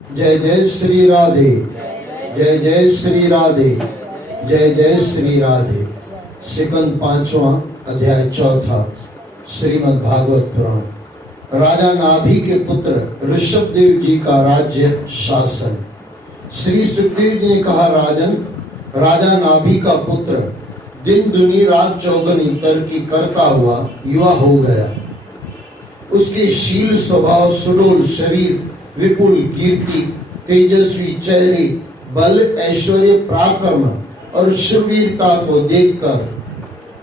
जय जय श्री राधे, जय जय श्री राधे, जय जय श्री राधे। सिकंद 5वां अध्याय 4 श्रीमद् भागवत पुराण। राजा नाभि के पुत्र ऋषभ देव जी का राज्य शासन। श्री सुखदेव जी ने कहा, राजन, राजा नाभि का पुत्र दिन दुनी रात चौगनी तरक्की करता हुआ युवा हो गया। उसके शील स्वभाव, सुडोल शरीर, विपुल कीर्ति, तेजस्वी चेहरे, बल ऐश्वर्य पराक्रम और शूरवीरता को देखकर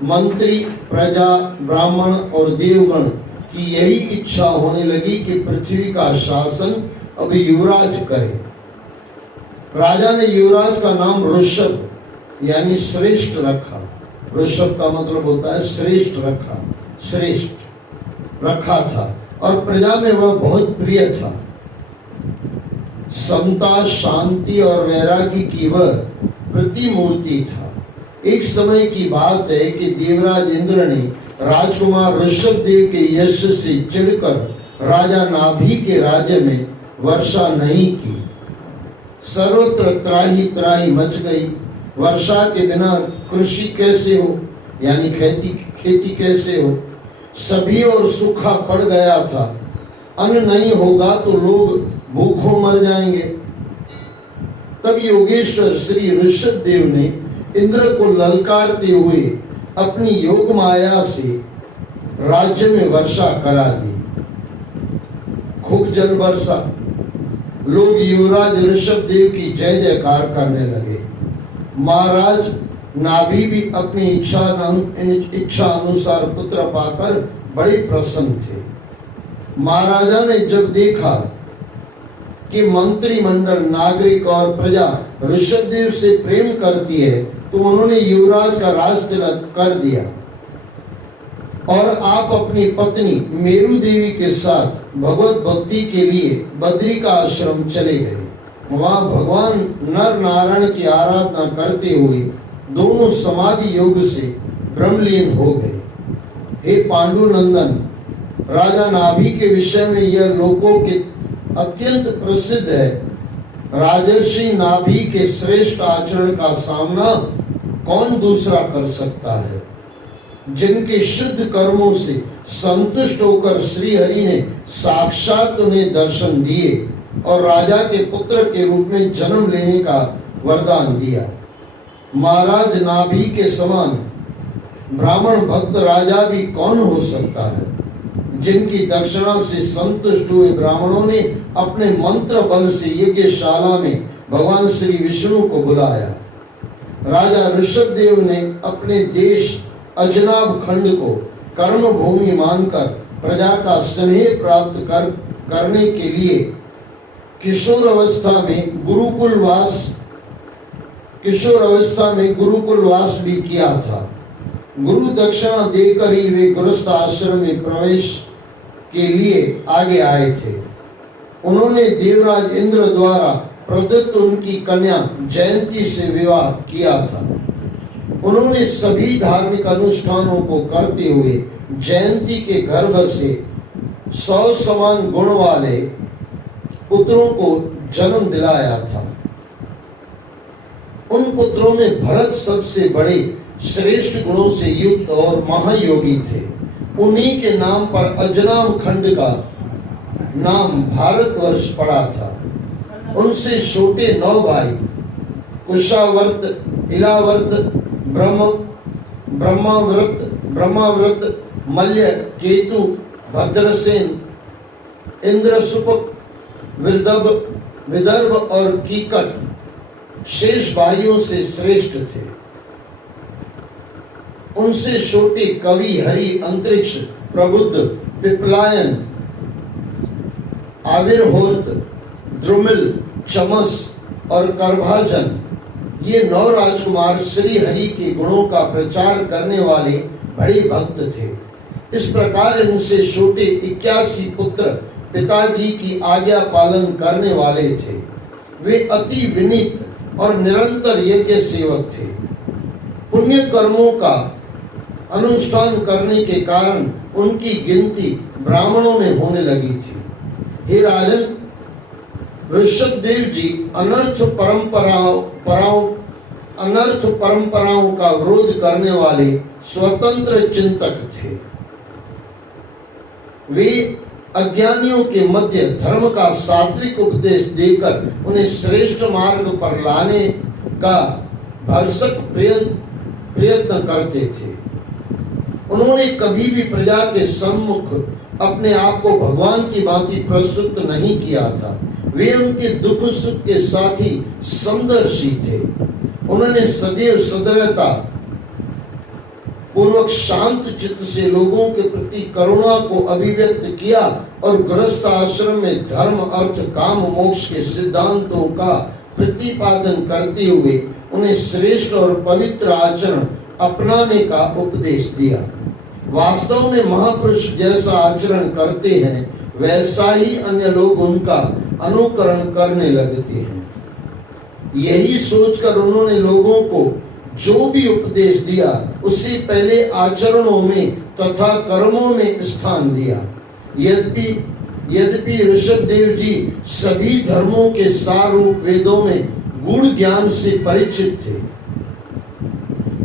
मंत्री, प्रजा, ब्राह्मण और देवगण की यही इच्छा होने लगी कि पृथ्वी का शासन अब युवराज करे। राजा ने युवराज का नाम ऋषभ यानी श्रेष्ठ रखा। ऋषभ का मतलब होता है श्रेष्ठ रखा, श्रेष्ठ रखा था और प्रजा में वह बहुत प्रिय था। समता, शांति और वैरागी की वह प्रतिमूर्ति था। एक समय की बात है कि देवराज इंद्र ने राजकुमार ऋषभ देव के यश से चिढ़कर राजा नाभि के राज्य में वर्षा नहीं की। सर्वत्र त्राही त्राही मच गई। वर्षा के बिना कृषि कैसे हो, यानी खेती कैसे हो। सभी और सूखा पड़ गया था। अन्न नहीं होगा तो लोग भूखों मर जाएंगे। तब योगेश्वर श्री ऋषभ देव ने इंद्र को ललकारते हुए अपनी योग माया से राज्य में वर्षा करा दी। खूब जल वर्षा। लोग युवराज ऋषभ देव की जय जयकार करने लगे। महाराज नाभि भी अपनी इच्छा अनुसार पुत्र पाकर बड़े प्रसन्न थे। महाराजा ने जब देखा कि मंत्रिमंडल, नागरिक और प्रजा ऋषभ देव से प्रेम करती है, तो उन्होंने युवराज का राज तिलक कर दिया और आप अपनी पत्नी मेरु देवी के साथ भगवत भक्ति के लिए बद्री का आश्रम चले गए। वहां भगवान नर नारायण की आराधना करते हुए दोनों समाधि योग से ब्रह्मलीन हो गए। हे पांडुनंदन, राजा नाभि के विषय में यह लोकों के अत्यंत प्रसिद्ध है। राजर्षि नाभि के श्रेष्ठ आचरण का सामना कौन दूसरा कर सकता है। जिनके शुद्ध कर्मों से संतुष्ट होकर श्री हरि ने साक्षात उन्हें दर्शन दिए और राजा के पुत्र के रूप में जन्म लेने का वरदान दिया। महाराज नाभि के समान ब्राह्मण भक्त राजा भी कौन हो सकता है। जिनकी दक्षिणा से संतुष्ट हुए ब्राह्मणों ने अपने मंत्र बल से यज्ञशाला में भगवान श्री विष्णु को बुलाया। राजा ऋषभ देव ने अपने देश अजनाब खंड को कर्म भूमि मानकर प्रजा का स्नेह प्राप्त करने के लिए किशोर अवस्था में गुरुकुलवास भी किया था। गुरु दक्षिणा देकर ही वे गृहस्थ आश्रम में प्रवेश के लिए आगे आए थे। उन्होंने देवराज इंद्र द्वारा प्रदत्त उनकी कन्या जयंती से विवाह किया था। उन्होंने सभी धार्मिक अनुष्ठानों को करते हुए जयंती के गर्भ से 100 समान गुण वाले पुत्रों को जन्म दिलाया था। उन पुत्रों में भरत सबसे बड़े श्रेष्ठ गुणों से युक्त और महायोगी थे। उन्हीं के नाम पर अजनाम खंड का नाम भारतवर्ष पड़ा था। उनसे छोटे 9 भाई कुशावर्त, इलावर्त, ब्रह्माव्रत, मल्य, केतु, भद्रसेन, इंद्रसुपक, विदर्भ और कीकट शेष भाइयों से श्रेष्ठ थे। उनसे छोटे कवि, हरि, अंतरिक्ष, प्रबुद्ध, पिपलायन, आविर्होत, द्रुमिल, चमस और करभाजन, ये 9 राजकुमार श्री हरि के गुणों का प्रचार करने वाले बड़े भक्त थे। इस प्रकार इनसे छोटे 81 पुत्र पिताजी की आज्ञा पालन करने वाले थे। वे अति विनीत और निरंतर यज्ञ सेवक थे। पुण्य कर्मों का अनुष्ठान करने के कारण उनकी गिनती ब्राह्मणों में होने लगी थी। हे राजन, ऋषभदेव जी अनर्थ परंपराओं का विरोध करने वाले स्वतंत्र चिंतक थे। वे अज्ञानियों के मध्य धर्म का सात्विक उपदेश देकर उन्हें श्रेष्ठ मार्ग पर लाने का भरसक प्रयत्न करते थे। उन्होंने कभी भी प्रजा के सम्मुख अपने आप को भगवान की भांति प्रस्तुत नहीं किया था। वे उनके दुख सुख के साथी समदर्शी थे। उन्होंने सदैव सदृढ़ता पूर्वक शांत चित्त से लोगों के प्रति करुणा को अभिव्यक्त किया और गृहस्थ आश्रम में धर्म अर्थ काम मोक्ष के सिद्धांतों का प्रतिपादन करते हुए उन्हें श्रेष्ठ और पवित्र आचरण अपनाने का उपदेश दिया। वास्तव में महापुरुष जैसा आचरण करते हैं वैसा ही अन्य लोग उनका अनुकरण करने लगते हैं। यही सोचकर उन्होंने लोगों को जो भी उपदेश दिया उसे पहले आचरणों में तथा कर्मों में स्थान दिया। यद्यपि ऋषभदेव जी सभी धर्मों के सारूप वेदों में गूढ़ ज्ञान से परिचित थे,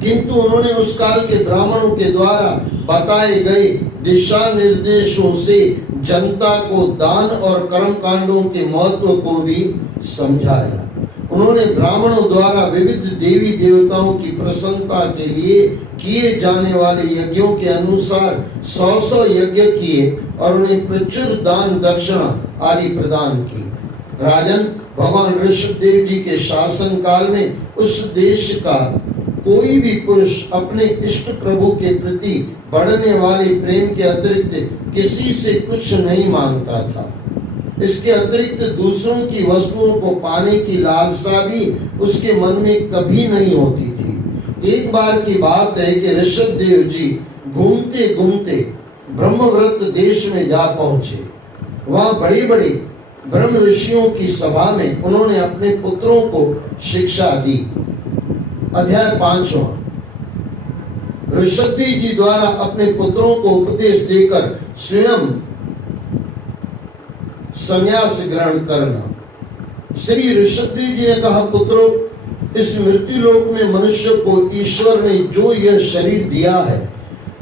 किंतु उन्होंने उस काल के ब्राह्मणों के द्वारा बताए गए दिशा निर्देशों से जनता को दान और कर्म कांडों के महत्व को भी समझाया। उन्होंने ब्राह्मणों द्वारा विविध देवी देवताओं की प्रसन्नता के लिए किए जाने वाले यज्ञों के अनुसार 100 यज्ञ किए और उन्हें प्रचुर दान दक्षिणा आदि प्रदान की। राजन, भगवान ऋषभदेव जी के शासन काल में उस देश का कोई भी पुरुष अपने इष्ट प्रभु के प्रति बढ़ने वाले प्रेम के अतिरिक्त किसी से कुछ नहीं मांगता था। इसके अतिरिक्त दूसरों की वस्तुओं को पाने की लालसा भी उसके मन में कभी नहीं होती थी। एक बार की बात है कि ऋषभदेव जी घूमते घूमते ब्रह्मव्रत देश में जा पहुंचे। वहां बड़े बड़े ब्रह्म ऋषियों की सभा में उन्होंने अपने पुत्रों को शिक्षा दी। अध्याय 5। ऋषभदेव जी द्वारा अपने पुत्रों को उपदेश देकर स्वयं संन्यास ग्रहण करना। श्री ऋषभदेव जी ने कहा, पुत्रों, इस मृत्यु लोक में मनुष्य को ईश्वर ने जो यह शरीर दिया है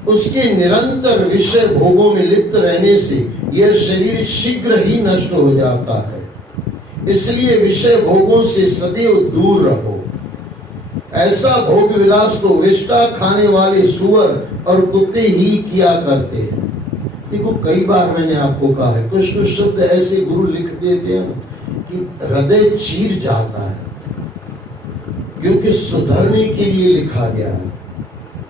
उसके निरंतर विषय भोगों में लिप्त रहने से यह शरीर शीघ्र ही नष्ट हो जाता है। इसलिए विषय भोगों से सदैव दूर रहो। ऐसा भोग विलास तो विष्टा खाने वाले सुअर और कुत्ते ही किया करते हैं। देखो, कई बार मैंने आपको कहा है, कुछ कुछ शब्द ऐसे गुरु लिख देते हैं कि हृदय चीर जाता है, क्योंकि सुधरने के लिए लिखा गया है।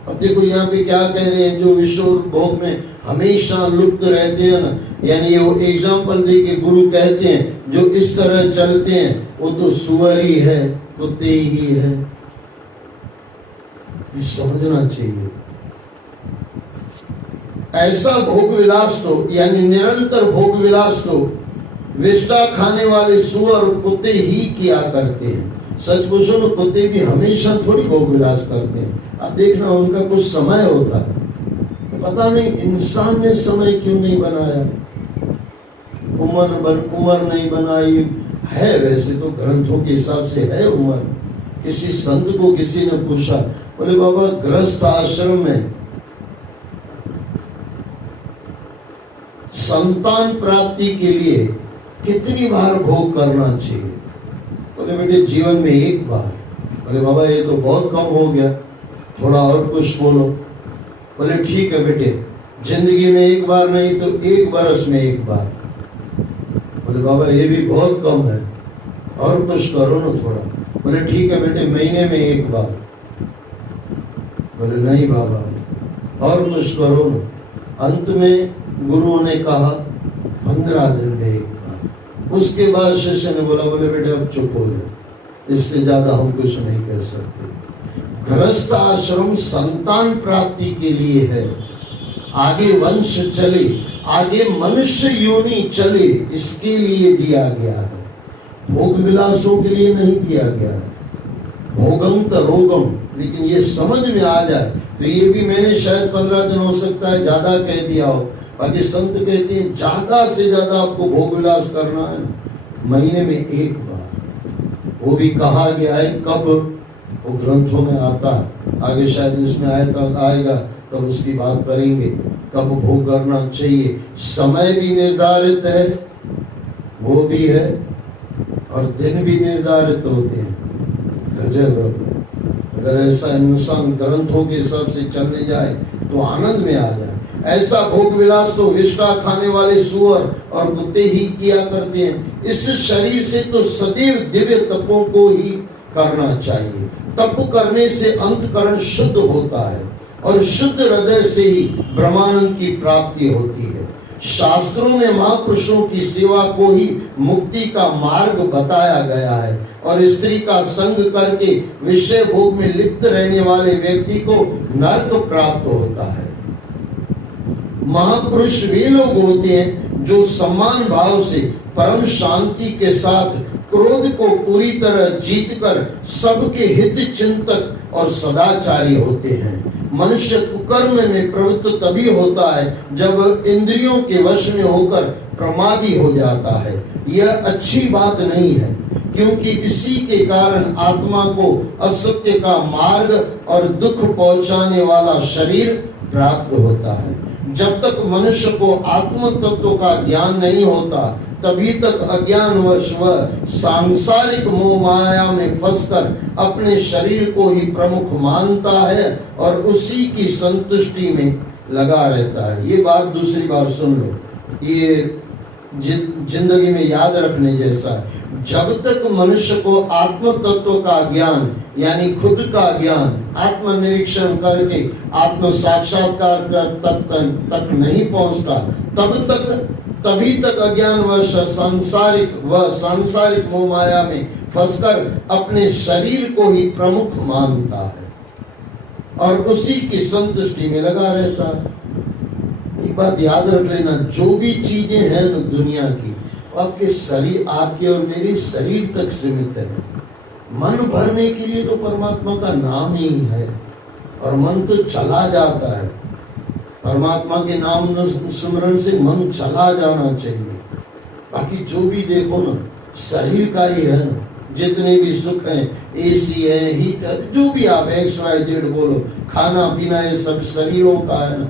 अब देखो यहाँ पे क्या कह रहे हैं, जो विषय भोग में हमेशा लुप्त रहते हैं ना, यानी वो एग्जाम्पल दे के गुरु कहते हैं जो इस तरह चलते हैं वो तो सुअर ही है, कुत्ते ही है। ये समझना चाहिए। ऐसा भोग विलास तो यानी निरंतर भोग विलास तो विष्टा खाने वाले सुअर और कुत्ते ही किया करते हैं। सच पूछो तो कुत्ते भी हमेशा थोड़ी भोग विलास करते हैं। अब देखना, उनका कुछ समय होता है, तो पता नहीं इंसान ने समय क्यों नहीं बनाया, उम्र नहीं बनाई है। वैसे तो ग्रंथों के हिसाब से है उम्र। किसी संत को किसी ने पूछा, बोले बाबा गृहस्थ आश्रम में संतान प्राप्ति के लिए कितनी बार भोग करना चाहिए? बोले बेटे जीवन में एक बार। बोले बाबा ये तो बहुत कम हो गया, थोड़ा और कुछ बोलो। बोले ठीक है बेटे, जिंदगी में एक बार नहीं तो 1 बरस में 1 बार। बोले बाबा ये भी बहुत कम है, और कुछ करो ना थोड़ा। बोले ठीक है बेटे, महीने में 1 बार। बोले नहीं बाबा, और कुछ करो ना। अंत में गुरुओं ने कहा 15 दिन में 1 बार। उसके बाद शिष्य ने बोला, बोले बेटे अब चुप हो जाए, इससे ज्यादा हम कुछ नहीं कह सकते। गृहस्थ आश्रम संतान प्राप्ति के लिए है, आगे वंश चले, आगे मनुष्य योनि चले, इसके लिए दिया गया है। भोग विलासों के लिए नहीं दिया गया है। भोगम तो रोगम, लेकिन ये समझ में आ जाए तो ये भी मैंने शायद 15 दिन हो सकता है ज्यादा कह दिया हो। बाकी संत कहते हैं ज्यादा से ज्यादा आपको भोग विलास करना है महीने में एक बार। वो भी कहा गया है कब, वो ग्रंथों में आता है, आगे शायद इसमें आएगा तब उसकी बात करेंगे कब भोग करना चाहिए। समय भी निर्धारित है, वो भी है, और दिन भी निर्धारित होते हैं। गजब है। अगर ऐसा इंसान ग्रंथों के हिसाब से चलने जाए तो आनंद में आ जाए। ऐसा भोग विलास तो विष्ठा खाने वाले सुअर और कुत्ते ही किया करते हैं। इस शरीर से तो सदैव दिव्य तपों को ही करना चाहिए। तप करने से अंतकरण शुद्ध होता है और शुद्ध हृदय से ही ब्रह्मानंद की प्राप्ति होती है। शास्त्रों में महापुरुषों की सेवा को ही मुक्ति का मार्ग बताया गया है और स्त्री का संग करके विषय भोग में लिप्त रहने वाले व्यक्ति को नरक प्राप्त होता है। महापुरुष वे लोग होते हैं जो सम्मान भाव से परम शांति के साथ क्रोध को पूरी तरह जीतकर सबके हित चिंतक और सदाचारी होते हैं। मनुष्य कुकर्म में प्रवृत्त तभी होता है जब इंद्रियों के वश में होकर प्रमादी हो जाता है। यह अच्छी बात नहीं है, क्योंकि इसी के कारण आत्मा को असत्य का मार्ग और दुख पहुंचाने वाला शरीर प्राप्त होता है। जब तक मनुष्य को आत्म तत्व का ज्ञान नहीं होता तभी तक अज्ञानवश वह सांसारिक मोह माया में फंसकर अपने शरीर को ही प्रमुख मानता है और उसी की संतुष्टि में लगा रहता है। ये बात दूसरी बार सुन लो, ये जिंदगी में याद रखने जैसा है। जब तक मनुष्य को आत्म तत्व का ज्ञान यानी खुद का ज्ञान आत्मनिरीक्षण करके आत्म साक्षात्कार तक नहीं पहुंचता तभी तक अज्ञानवश सांसारिक मोह माया में फंसकर अपने शरीर को ही प्रमुख मानता है और उसी की संतुष्टि में लगा रहता है। एक बात याद रख लेना, जो भी चीजें हैं ना दुनिया की, आपके शरीर, आपके और मेरे शरीर तक सीमित है। मन भरने के लिए तो परमात्मा का नाम ही है और मन तो चला जाता है। परमात्मा के नाम स्मरण से मन चला जाना चाहिए। बाकी जो भी देखो ना शरीर का ही है ना, जितने भी सुख हैं, एसी है, हीटर, जो भी आप XYZ बोलो, खाना पीना, ये सब शरीरों का है ना।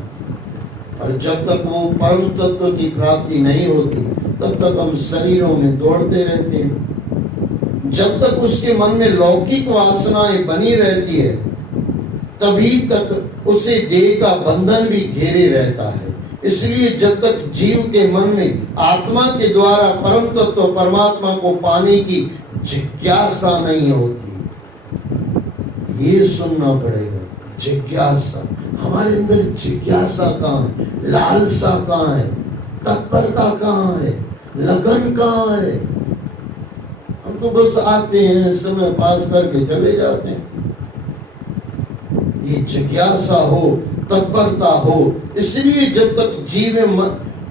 और जब तक वो परम तत्व की प्राप्ति नहीं होती तब तक हम शरीरों में दौड़ते रहते हैं। जब तक उसके मन में लौकिक वासनाएं बनी रहती है तभी तक उसे देह का बंधन भी घेरे रहता है। इसलिए जब तक जीव के मन में आत्मा के द्वारा परम तत्व परमात्मा को पाने की जिज्ञासा नहीं होती, ये सुनना पड़ेगा। जिज्ञासा, हमारे अंदर जिज्ञासा कहाँ है, लालसा कहाँ है, तत्परता कहाँ है, लगन कहाँ है? हम तो बस आते हैं, समय पास करके चले जाते हैं। ये जिज्ञासा हो, तत्परता हो। इसलिए जब तक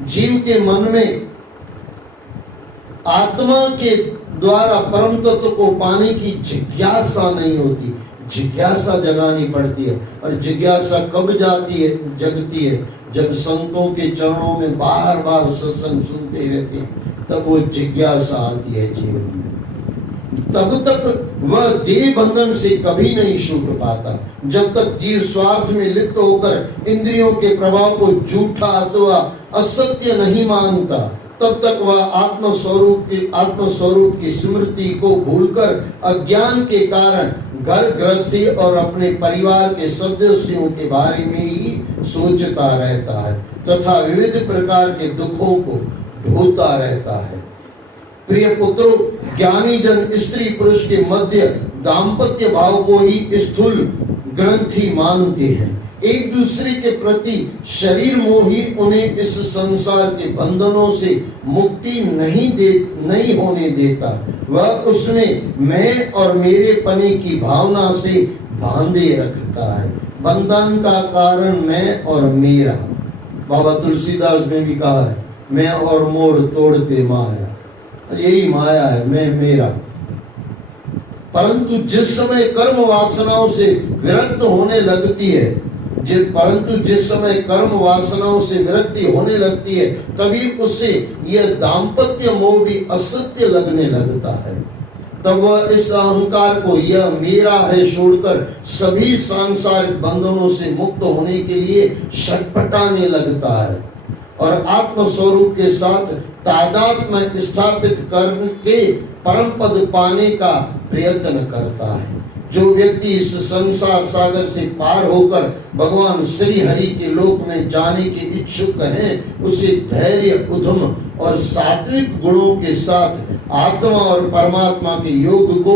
जीव के मन में आत्मा के द्वारा परम तत्व को पाने की जिज्ञासा नहीं होती, जिज्ञासा जगानी पड़ती है। और जिज्ञासा कब जगती है? जब संतों के चरणों में बार बार सत्संग सुनते रहते हैं, तब वो जिज्ञासा आती है जीवन में। तब तक वह देह बंधन से कभी नहीं छूट पाता। जब तक जीव स्वार्थ में लिप्त होकर इंद्रियों के प्रभाव को झूठा अथवा असत्य नहीं मानता, तब तक वह आत्मस्वरूप की स्मृति को भूलकर अज्ञान के कारण घर गृहस्थी और अपने परिवार के सदस्यों के बारे में ही सोचता रहता है तथा विविध प्रकार के दुखों को ढोता रहता है। प्रिय पुत्रों, ज्ञानी जन स्त्री पुरुष के मध्य दाम्पत्य भाव को ही स्थूल ग्रंथि मानते हैं। एक दूसरे के प्रति शरीर मोह ही उन्हें इस संसार के बंधनों से मुक्ति नहीं होने देता। वह उसमें मैं और मेरे पने की भावना से बांधे रखता है। बंधन का कारण मैं और मेरा। बाबा तुलसीदास ने भी कहा है, मैं और मोर तोड़ते माया। यही माया है, मैं मेरा। परंतु जिस समय कर्म वासनाओं से विरक्त होने लगती है परंतु जिस समय कर्म वासनाओं से विरक्ति होने लगती है, तभी उसे यह दाम्पत्य मोह भी असत्य लगने लगता है। तब वह इस अहंकार को यह मेरा है छोड़कर सभी सांसारिक बंधनों से मुक्त होने के लिए छटपटाने लगता है और आत्म स्वरूप के साथ तादात्म्य स्थापित करके परम पद पाने का प्रयत्न करता है। जो व्यक्ति इस संसार सागर से पार होकर भगवान श्री हरि के लोक में जाने के इच्छुक हैं, उसे धैर्य, उद्यम और सात्विक गुणों के साथ आत्मा और परमात्मा के योग को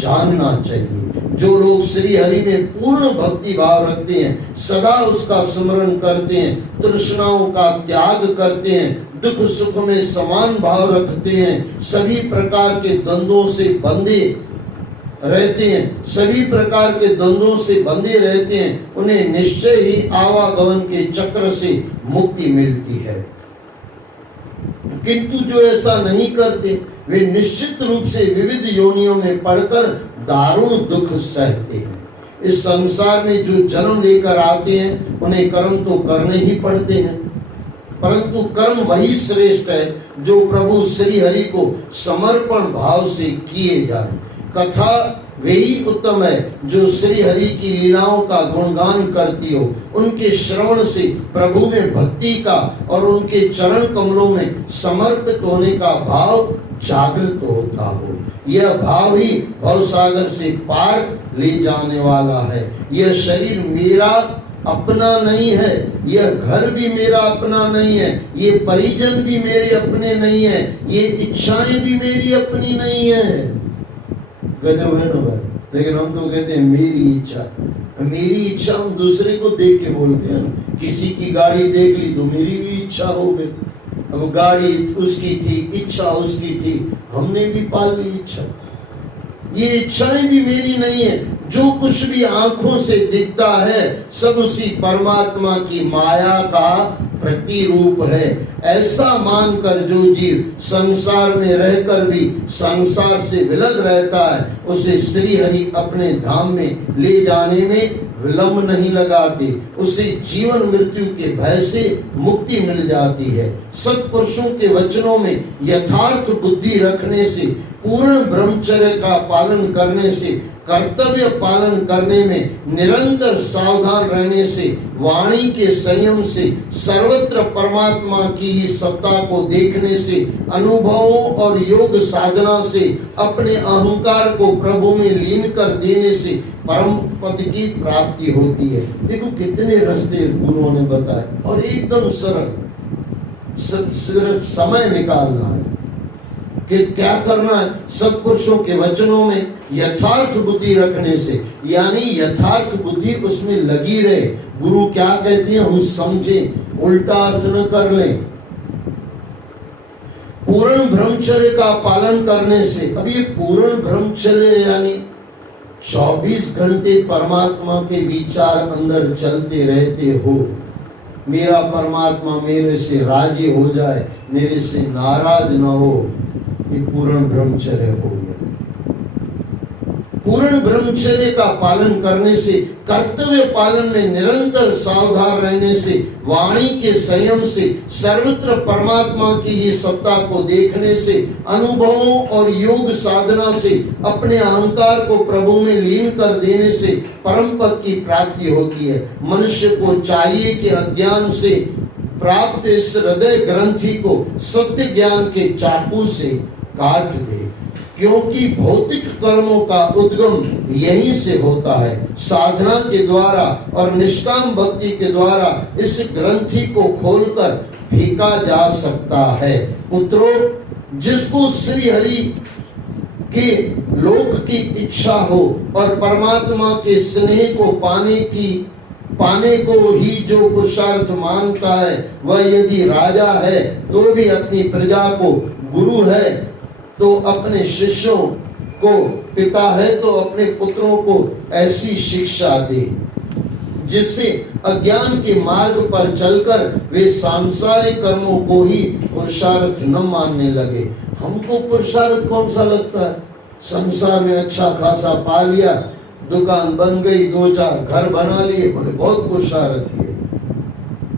जानना चाहिए। जो लोग श्री हरि में पूर्ण भक्ति भाव रखते हैं, सदा उसका स्मरण करते हैं, तृष्णाओं का त्याग करते हैं, दुख सुख में समान भाव रखते हैं, सभी प्रकार के द्वंद्वों से बंधे रहते हैं, सभी प्रकार के द्वंद्वों से बंधे रहते हैं, उन्हें निश्चय ही आवागमन के चक्र से मुक्ति मिलती है। किंतु जो ऐसा नहीं करते, वे निश्चित रूप से विविध योनियों में पड़कर दारुण दुख सहते हैं। इस संसार में जो जन्म लेकर आते हैं, उन्हें कर्म तो करने ही पड़ते हैं, परंतु कर्म वही श्रेष्ठ है जो प्रभु श्री हरि को समर्पण भाव से किए जाए। कथा वही उत्तम है जो श्री हरि की लीलाओं का गुणगान करती हो, उनके श्रवण से प्रभु में भक्ति का और उनके चरण कमलों में समर्पित होने का भाव जागृत होता हो। यह भाव ही भवसागर से पार ले जाने वाला है। यह शरीर मेरा अपना नहीं है, यह घर भी मेरा अपना नहीं है, ये परिजन भी मेरे अपने नहीं है, ये इच्छाएं भी मेरी अपनी नहीं है। गजब है ना भाई। लेकिन हम तो कहते हैं मेरी इच्छा, मेरी इच्छा हम दूसरे को देख के बोलते हैं। किसी की गाड़ी देख ली तो मेरी भी इच्छा हो गई। अब गाड़ी उसकी थी, इच्छा उसकी थी, हमने भी पाल ली इच्छा। ये इच्छाएं भी मेरी नहीं है। जो कुछ भी आंखों से दिखता है, सब उसी परमात्मा की माया का प्रतिरूप है। ऐसा मानकर जो जीव संसार में रहकर भी संसार से विलग रहता है, उसे श्री हरि अपने धाम में ले जाने में विलंब नहीं लगाते। उसे जीवन मृत्यु के भय से मुक्ति मिल जाती है। सत्पुरुषों के वचनों में यथार्थ बुद्धि रखने से, पूर्ण ब्रह्मचर्य का पालन करने से, कर्तव्य पालन करने में निरंतर सावधान रहने से, वाणी के संयम से, सर्वत्र परमात्मा की ही सत्ता को देखने से, अनुभवों और योग साधना से अपने अहंकार को प्रभु में लीन कर देने से परम पद की प्राप्ति होती है। देखो कितने रास्ते गुरुओं ने बताए और एकदम सरल। सिर्फ समय निकालना है कि क्या करना है। सत्पुरुषों के वचनों में यथार्थ बुद्धि रखने से, यानी यथार्थ बुद्धि उसमें लगी रहे। गुरु क्या कहते हैं हम समझें, उल्टा अर्थ न कर लें। पूर्ण ब्रह्मचर्य का पालन करने से, अब ये पूर्ण ब्रह्मचर्य यानी 24 घंटे परमात्मा के विचार अंदर चलते रहते हो। मेरा परमात्मा मेरे से राजी हो जाए, मेरे से नाराज न हो, ये पूर्ण ब्रह्मचर्य हो गया। पूर्ण ब्रह्मचर्य का पालन करने से, कर्तव्य पालन में निरंतर सावधान रहने से, वाणी के संयम से, सर्वत्र परमात्मा की ही सत्ता को देखने से, अनुभवों और योग साधना से अपने अहंकार को प्रभु में लीन कर देने से परम पद की प्राप्ति होती है। मनुष्य को चाहिए कि अज्ञान से प्राप्त इस हृदय ग्रंथि को सत्य ज्ञान के चाकू से काट दे, क्योंकि भौतिक कर्मों का उद्गम यहीं से होता है। साधना के द्वारा और निष्काम भक्ति के द्वारा इस ग्रंथि को खोलकर फेंका जा सकता है। पुत्रों, जिसको श्री हरि के लोक की इच्छा हो और परमात्मा के स्नेह को पाने को ही जो पुरुषार्थ मानता है, वह यदि राजा है तो भी अपनी प्रजा को, गुरु है तो अपने शिष्यों को, पिता है तो अपने पुत्रों को ऐसी शिक्षा दे जिससे अज्ञान के मार्ग पर चलकर वे सांसारिक कर्मों को ही पुरुषार्थ न मानने लगे। हमको पुरुषार्थ कौन सा लगता है? संसार में अच्छा खासा पा लिया, दुकान बन गई, 2-4 घर बना लिए, बोले बहुत पुरुषार्थी है।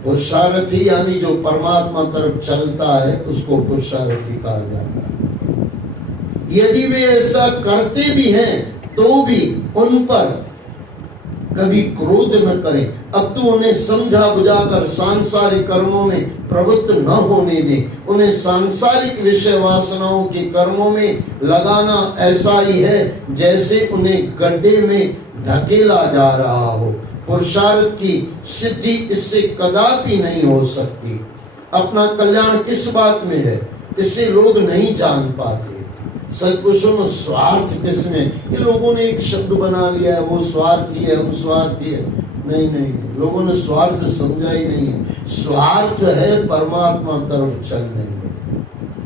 पुरुषार्थी यानी जो परमात्मा तरफ चलता है उसको पुरुषार्थी कहा जाता है। यदि वे ऐसा करते भी हैं तो भी उन पर कभी क्रोध न करें, अब तो उन्हें समझा बुझाकर सांसारिक कर्मों में प्रवृत्त न होने दे। उन्हें सांसारिक विषय वासनाओं के कर्मों में लगाना ऐसा ही है जैसे उन्हें गड्ढे में धकेला जा रहा हो। पुरुषार्थ की सिद्धि इससे कदापि नहीं हो सकती। अपना कल्याण किस बात में है, इसे लोग नहीं जान पाते। सदपुरुषों, स्वार्थ किसमें? ये लोगों ने एक शब्द बना लिया है, वो स्वार्थी है, हम स्वार्थी है। नहीं नहीं, लोगों ने स्वार्थ समझा ही नहीं है। स्वार्थ है परमात्मा तरफ चलने में।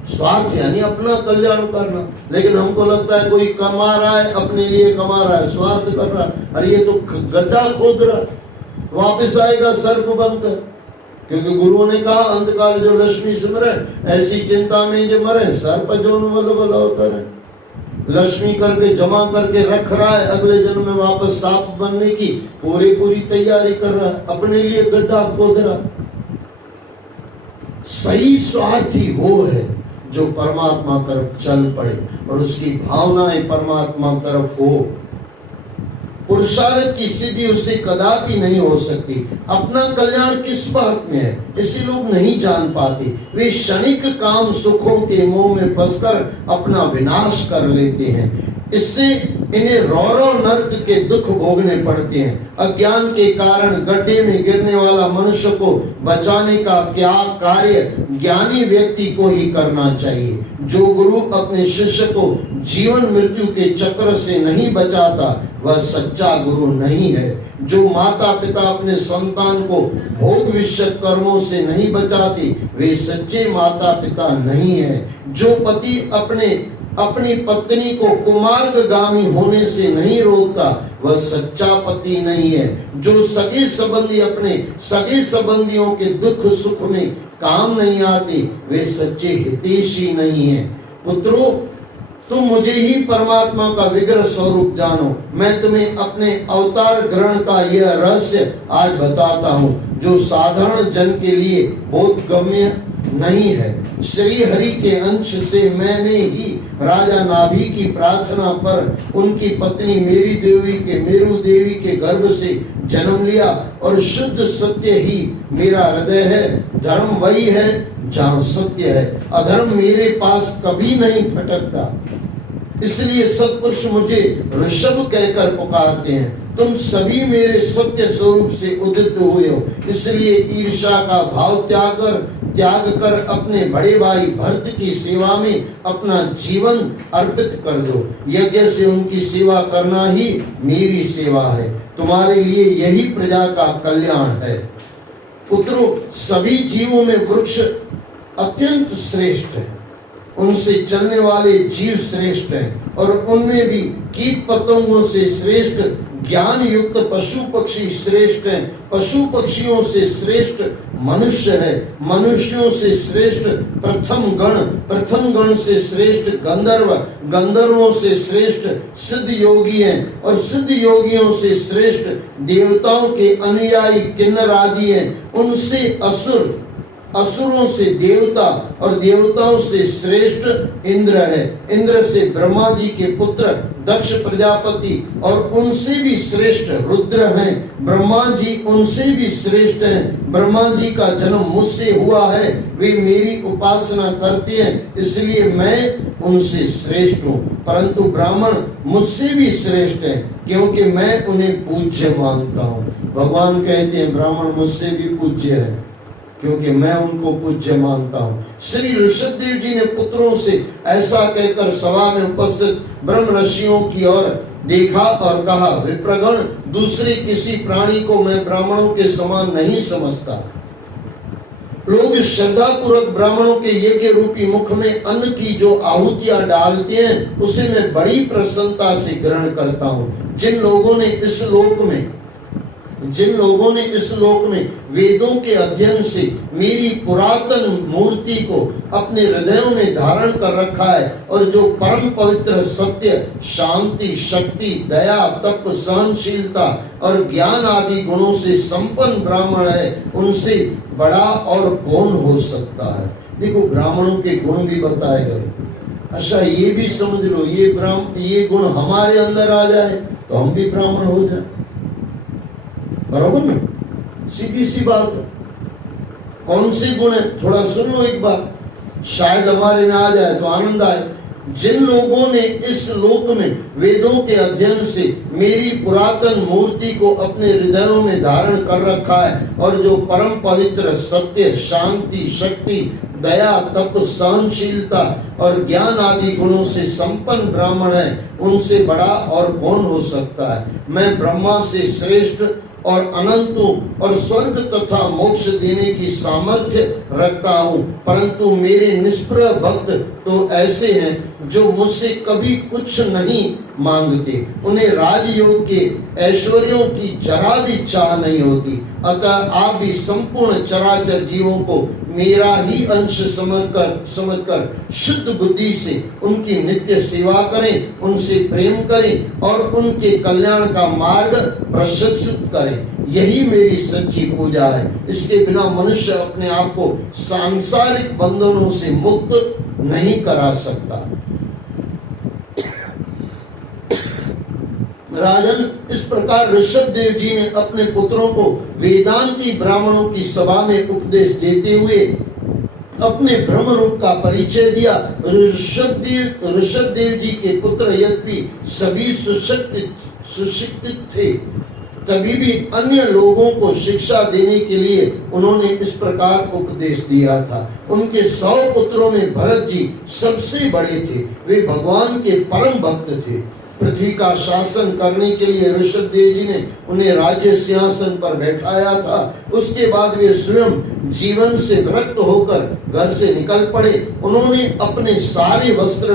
स्वार्थ यानी अपना कल्याण करना। लेकिन हमको लगता है कोई कमा रहा है, अपने लिए कमा रहा है, स्वार्थ कर रहा है। अरे ये तो गड्ढा खोद रहा है, वापिस आएगा सर्प बनकर। क्योंकि गुरुओं ने कहा अंतकाल जो लक्ष्मी सिमरे ऐसी चिंता में जो मरे, सर्प जो बला होता है। लक्ष्मी करके जमा करके रख रहा है, अगले जन्म में वापस सांप बनने की पूरी तैयारी कर रहा है, अपने लिए गड्ढा खोद रहा। सही स्वार्थी वो है जो परमात्मा तरफ चल पड़े और उसकी भावनाएं परमात्मा तरफ हो। पुरुषार्थ की सिद्धि उससे कदापि नहीं हो सकती। अपना कल्याण किस बात में है, इसे लोग नहीं जान पाते। वे क्षणिक काम सुखों के मोह में फंसकर अपना विनाश कर लेते हैं। इससे इन्हें रौरव नर्क के दुख भोगने पड़ते हैं। अज्ञान के कारण गड्ढे में गिरने वाला मनुष्य को बचाने का क्या कार्य ज्ञानी व्यक्ति को ही करना चाहिए। जो गुरु अपने शिष्य को जीवन मृत्यु के चक्र से नहीं बचाता वह सच्चा गुरु नहीं है। जो माता पिता अपने संतान को भोग विषय कर्मों से नहीं बचाते वे सच्चे माता पिता नहीं है। जो पति अपनी पत्नी को कुमार्गगामी होने से नहीं रोकता वह सच्चा पति नहीं है। जो सगे संबंधी अपने सगे संबंधियों के दुख सुख में काम नहीं आते वे सच्चे हितैषी नहीं है। पुत्रों, तुम मुझे ही परमात्मा का विग्रह स्वरूप जानो। मैं तुम्हें अपने अवतार ग्रहण का यह रहस्य आज बताता हूँ जो साधारण जन के लिए बहुत गम्य नहीं है। श्री हरि के अंश से मैंने ही राजा नाभि की प्रार्थना पर उनकी पत्नी मेरु देवी के गर्भ से जन्म लिया और शुद्ध सत्य ही मेरा हृदय है। धर्म वही है जहाँ सत्य है, अधर्म मेरे पास कभी नहीं फटकता। इसलिए सत्पुरुष मुझे ऋषभ कहकर पुकारते हैं। तुम सभी मेरे सत्य स्वरूप से उदित हुए हो, इसलिए ईर्ष्या का भाव त्याग कर अपने बड़े भाई भरत की सेवा में अपना जीवन अर्पित कर दो। यज्ञ से उनकी सेवा करना ही मेरी सेवा है। तुम्हारे लिए यही प्रजा का कल्याण है। पुत्रों, सभी जीवों में वृक्ष अत्यंत श्रेष्ठ है, उनसे चलने वाले जीव श्रेष्ठ हैं और उनमें भी कीट पतंगों से श्रेष्ठ ज्ञान युक्त पशु पक्षी श्रेष्ठ हैं। पशु पक्षियों से श्रेष्ठ मनुष्य है। मनुष्यों से श्रेष्ठ प्रथम गण से श्रेष्ठ गंधर्वों से श्रेष्ठ सिद्ध योगी हैं और सिद्ध योगियों से श्रेष्ठ देवताओं के अनुयायी किन्नर आदि हैं। उनसे असुरों से देवता और देवताओं से श्रेष्ठ इंद्र है। इंद्र से ब्रह्मा जी के पुत्र दक्ष प्रजापति और उनसे भी श्रेष्ठ रुद्र हैं। ब्रह्मा जी उनसे भी श्रेष्ठ हैं। ब्रह्मा जी का जन्म मुझसे हुआ है, वे मेरी उपासना करते हैं, इसलिए मैं उनसे श्रेष्ठ हूँ। परंतु ब्राह्मण मुझसे भी श्रेष्ठ हैं क्योंकि मैं उन्हें पूज्य मानता हूँ। भगवान कहते हैं ब्राह्मण मुझसे भी पूज्य है क्योंकि मैं उनको पूज्य मानता हूँ। श्री ऋषभदेव जी ने पुत्रों से ऐसा कहकर सभा में उपस्थित ब्रह्म ऋषियों की ओर देखा और कहा, विप्रगण, दूसरे किसी प्राणी को मैं ब्राह्मणों के समान नहीं समझता। लोग श्रद्धा पूर्वक ब्राह्मणों के यज्ञ रूपी मुख में अन्न की जो आहुतियां डालते हैं उसे मैं बड़ी प्रसन्नता से ग्रहण करता हूँ। जिन लोगों ने इस लोक में जिन लोगों ने इस लोक में वेदों के अध्ययन से मेरी पुरातन मूर्ति को अपने हृदयों में धारण कर रखा है और जो परम पवित्र सत्य, शांति, शक्ति, दया, तप, सहनशीलता और ज्ञान आदि गुणों से संपन्न ब्राह्मण है, उनसे बड़ा और कौन हो सकता है। देखो, ब्राह्मणों के गुण भी बताए गए। अच्छा, ये भी समझ लो, ये गुण हमारे अंदर आ जाए तो हम भी ब्राह्मण हो जाए, बराबर ना? सीधी सी बात है। कौन से गुण है, थोड़ा सुन लो एक बार, शायद हमारे में आ जाए तो आनंद आए। जिन लोगों ने इस लोक में वेदों के अध्ययन से मेरी पुरातन मूर्ति को अपने हृदयों में धारण कर रखा है और जो परम पवित्र सत्य, शांति, शक्ति, दया, तप, सहनशीलता और ज्ञान आदि गुणों से संपन्न ब्राह्मण है, उनसे बड़ा और कौन हो सकता है। मैं ब्रह्मा से श्रेष्ठ और अनंतों और स्वर्ग तथा मोक्ष देने की सामर्थ्य रखता हूँ, परंतु मेरे निष्प्रह भक्त तो ऐसे हैं जो मुझसे कभी कुछ नहीं मांगते। उन्हें राजयोग के ऐश्वर्यों की जरा भी चाह नहीं होती। अतः आप भी संपूर्ण चराचर जीवों को मेरा ही अंश समझकर शुद्ध बुद्धि से उनकी नित्य सेवा करें, उनसे प्रेम करें और उनके कल्याण का मार्ग प्रशस्त करें। यही मेरी सच्ची पूजा है। इसके बिना मनुष्य अपने आप को सांसारिक बंधनों से मुक्त नहीं करा सकता। राजन, इस प्रकार ऋषभ देव जी ने अपने पुत्रों को वेदांती ब्राह्मणों की सभा में उपदेश देते हुए अपने ब्रह्म रूप का परिचय दिया। ऋषभ देव जी के पुत्र यद्यपि सभी सुशिक्षित थे, तभी भी अन्य लोगों को शिक्षा देने के लिए उन्होंने इस प्रकार उपदेश दिया था। उनके 100 पुत्रों में भरत जी सबसे बड़े थे। वे भगवान के परम भक्त थे। पृथ्वी का शासन करने के लिए ऋषभ देव जी ने उन्हें राज्य सिंहासन पर बैठाया था। उसके बाद वे स्वयं जीवन से विरक्त होकर घर से निकल पड़े। उन्होंने अपने सारे वस्त्र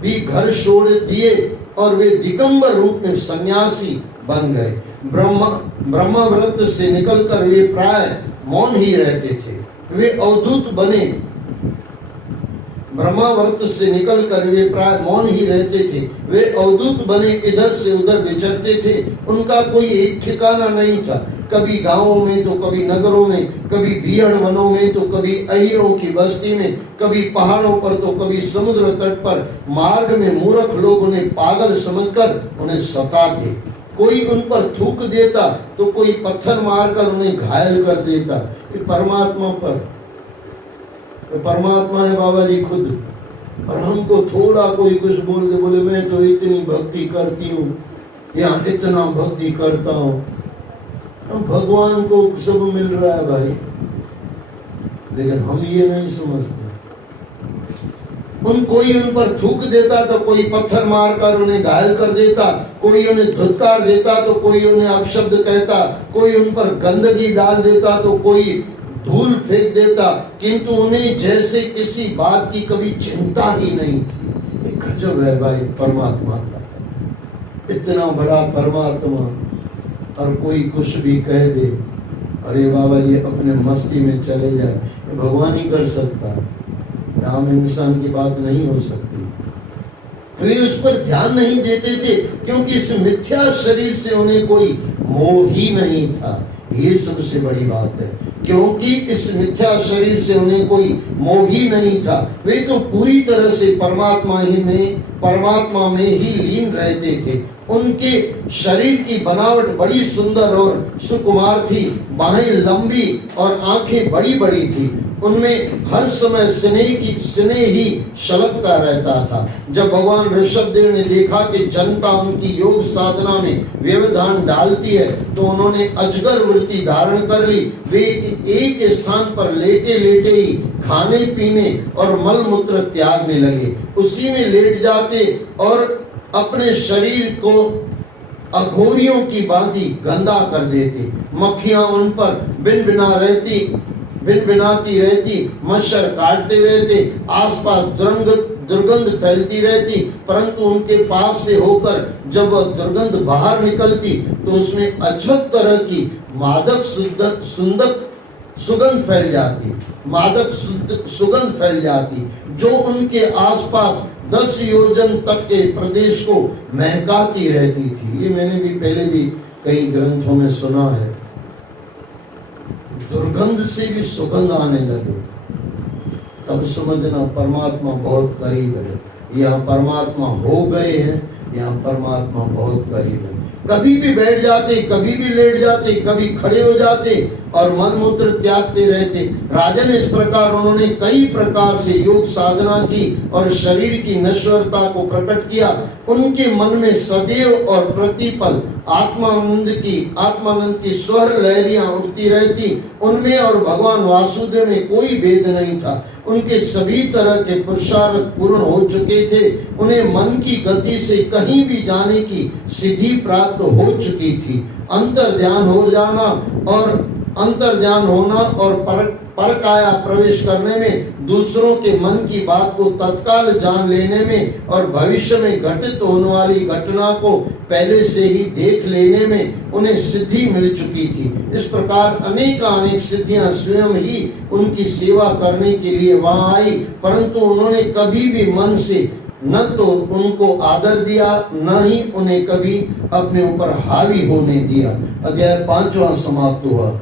भी घर छोड़ दिए और वे दिगंबर रूप में सन्यासी बन गए। ब्रह्मव्रत से निकलकर वे प्राय मौन ही रहते थे। वे अवधूत बने। ब्रह्मावर्त से निकलकर वे प्राय मौन ही रहते थे। वे अवधूत बने, इधर से उधर विचरते थे। उनका कोई एक ठिकाना नहीं था। कभी गांवों में तो कभी नगरों में, कभी भीड़ वनों में तो कभी अहीरों की बस्ती में, कभी पहाड़ों पर तो कभी समुद्र तट पर। मार्ग में मूर्ख लोग उन्हें पागल समझकर उन्हें सताते। कोई उन पर थूक देता तो कोई पत्थर मारकर उन्हें घायल कर देता। परमात्मा है बाबा जी खुद, और हमको थोड़ा कोई कुछ बोल दे, बोले मैं तो इतनी भक्ति करती हूँ या इतना भक्ति करता हूँ। भगवान को सब मिल रहा है भाई, लेकिन हम ये नहीं समझते। कोई उन पर थूक देता तो कोई पत्थर मारकर उन्हें घायल कर देता, कोई उन्हें धुतकार देता तो कोई उन्हें अपशब्द कहता, कोई उन पर गंदगी डाल देता तो कोई धूल फेंक देता, किंतु उन्हें जैसे किसी बात की कभी चिंता ही नहीं थी। गजब है भाई परमात्मा का, इतना बड़ा परमात्मा, और कोई कुछ भी कह दे, अरे बाबा ये अपने मस्ती में चले जाए, भगवान ही कर सकता है, आम इंसान की बात नहीं हो सकती। वे उस पर ध्यान नहीं देते थे क्योंकि इस मिथ्या शरीर से उन्हें कोई मोह ही नहीं था। ये सबसे बड़ी बात है, क्योंकि इस मिथ्या शरीर से उन्हें कोई मोह ही नहीं था। वे तो पूरी तरह से परमात्मा में ही लीन रहते थे। उनके शरीर की बनावट बड़ी सुंदर और सुकुमार थी। बाहें लंबी और आंखें बड़ी बड़ी थी। उनमें हर समय स्नेह ही छलकता रहता था। जब भगवान ऋषभ देव ने देखा कि जनता उनकी योग साधना में व्यवधान डालती है, तो उन्होंने अजगर वृत्ति धारण कर ली। वे एक स्थान पर लेटे लेटे ही खाने पीने और मल मूत्र त्यागने लगे। उसी में लेट जाते और अपने शरीर को अघोरियों की भांति गंदा कर देते। मक्खियां उन पर बिन बिना रहती भिनभिनाती रहती, मच्छर काटते रहते, आसपास दुर्गंध फैलती रहती, परंतु उनके पास से होकर जब वह दुर्गंध बाहर निकलती तो उसमें अजब तरह की मादक सुगंध फैल जाती, सुगंध फैल जाती, जो उनके आसपास 10 योजन तक के प्रदेश को महकाती रहती थी। ये मैंने भी पहले भी कई ग्रंथों में सुना है। दुर्गंध से भी सुगंध आने लगे, तब समझना परमात्मा बहुत करीब है। यहाँ परमात्मा हो गए हैं, यहाँ परमात्मा बहुत करीब है। कभी भी बैठ जाते, कभी भी लेट जाते, कभी खड़े हो जाते और मन मूत्र त्यागते रहते। राजन इस प्रकार उन्होंने कई प्रकार से योग साधना की और शरीर की नश्वरता को प्रकट किया। उनके मन में सदैव और प्रतिपल आत्मानंद की स्वर लहरियां उठती रहती। उनमें और भगवान वासुदेव में कोई भेद नहीं था। उनके सभी तरह के पुरुषार्थ पूर्ण हो चुके थे। उन्हें मन की गति से कहीं भी जाने की सिद्धि प्राप्त हो चुकी थी। अंतर्ध्यान होना और परकाया प्रवेश करने में, दूसरों के मन की बात को तत्काल जान लेने में और भविष्य में घटित होने वाली घटना को पहले से ही देख लेने में उन्हें सिद्धि मिल चुकी थी। इस प्रकार अनेक सिद्धियां स्वयं ही उनकी सेवा करने के लिए वहां आई, परंतु उन्होंने कभी भी मन से न तो उनको आदर दिया, न ही उन्हें कभी अपने ऊपर हावी होने दिया। अध्याय 5वां समाप्त हुआ।